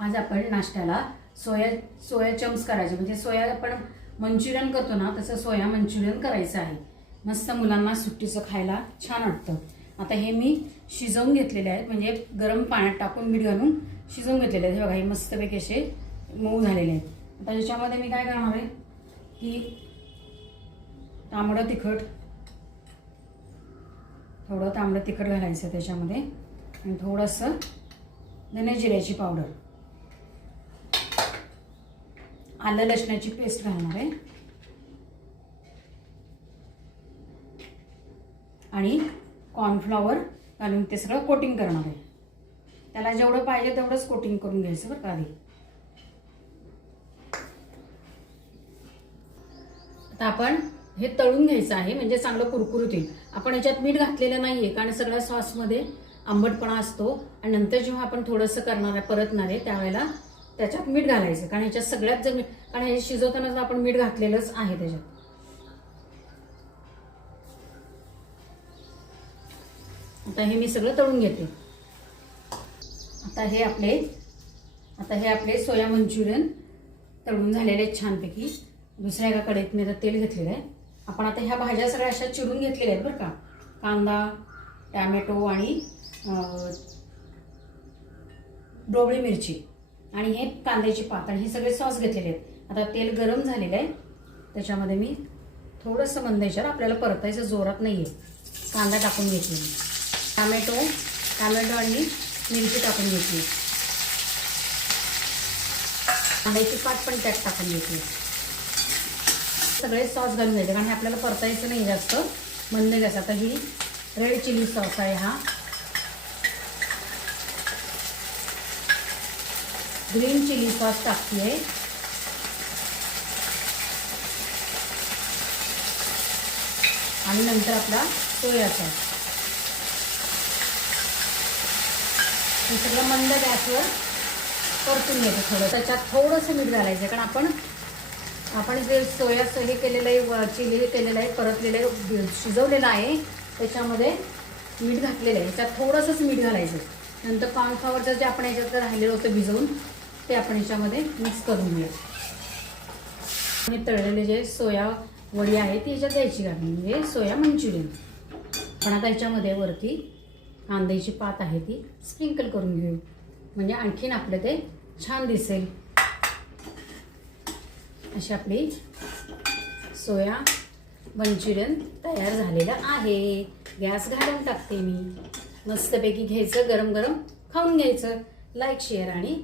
आज आपण नाश्त्याला सोया चंक्स करायचे, म्हणजे सोया आपण मंचुरियन करतो ना तसं सोया मंचुरियन करायचं आहे. मस्त मुलांना सुट्टीचं खायला छान वाटतं. आता हे मी शिजवून घेतलेले आहेत, म्हणजे गरम पाण्यात टाकून मीठ घालून शिजवून घेतलेले आहेत. हे बघा, हे मस्तपैकी असे मऊ झालेले आहेत. आता ह्याच्यामध्ये मी काय करणार आहे की तांबडं तिखट, थोडं तांबडं तिखट घालायचं त्याच्यामध्ये आणि थोडंसं धने जिऱ्याची पावडर, आलं लसणाची पेस्ट घालणार आहे आणि कॉर्नफ्लॉवर घालून ते सगळं कोटिंग करणार आहे. त्याला जेवढं पाहिजे तेवढंच कोटिंग करून घ्यायचं बरं का आधी. आता आपण हे तळून घ्यायचं आहे, म्हणजे चांगलं कुरकुरीत होईल. आपण याच्यात मीठ घातलेलं नाहीये कारण सगळ्या सॉसमध्ये आंबटपणा असतो आणि नंतर जेव्हा आपण थोडंसं करणार आहे परतणार आहे त्यावेळेला त्याच्यात मीठ घालायचं, कारण ह्याच्यात सगळ्यात जर कारण हे शिजवताना आपण मीठ घातलेलंच आहे त्याच्यात. आता हे मी सगळं तळून घेते. आता हे आपले सोया मंचुरियन तळून झालेले आहेत छानपैकी. दुसऱ्या एका कढईत मी आता तेल घेतलेलं आहे. आपण आता ह्या भाज्या सगळ्या अशा चिरून घेतलेल्या आहेत बरं का. कांदा, टॅमॅटो आणि ढोबळी मिरची आणि हे कांद्याची पात आणि हे सगळे सॉस घेतलेले आहेत. आता तेल गरम झालेलं आहे, त्याच्यामध्ये मी थोडंसं मंद आचेवर, आपल्याला परतायचं जोरात नाही आहे, कांदा टाकून घेतली. टॅमॅटो आणि मिरची टाकून घेतली. कांद्याची पात पण त्यात टाकून घेतली. सगळे सॉस घालून घ्यायचे कारण हे आपल्याला परतायचं नाही जास्त, मंद गॅस. आता ही रेड चिली सॉस आहे, हा ग्रीन चिली सॉस टाकते आणि नंतर आपला सोया सॉस. हे सगळं मंद गॅसवर परतून घ्यायचं. थोडं त्याच्यात थोडंसं मीठ घालायचं कारण आपण जे सोया हे केलेलं आहे, चिली केलेलं आहे, परतलेलं आहे, शिजवलेलं आहे, त्याच्यामध्ये मीठ घातलेलं आहे. त्यात थोडंसंच मीठ घालायचं. नंतर कॉर्नफ्लॉवरचं जे आपण याच्यात राहिलेलं होतं भिजवून ते आपण याच्यामध्ये मिक्स करून घेऊ. आणि तळलेले जे सोया वडी आहे ती याच्यात द्यायची घालून, म्हणजे सोया मंचुरियन. पण आता याच्यामध्ये वरती कांद्याची पात आहे ती स्प्रिंकल करून घेऊ, म्हणजे आणखीन आपलं ते छान दिसेल. अशी आपली सोया मंचुरियन तयार झालेलं आहे. गॅस घालून टाकते मी. मस्तपैकी घ्यायचं, गरम गरम खाऊन घ्यायचं. लाईक, शेअर आणि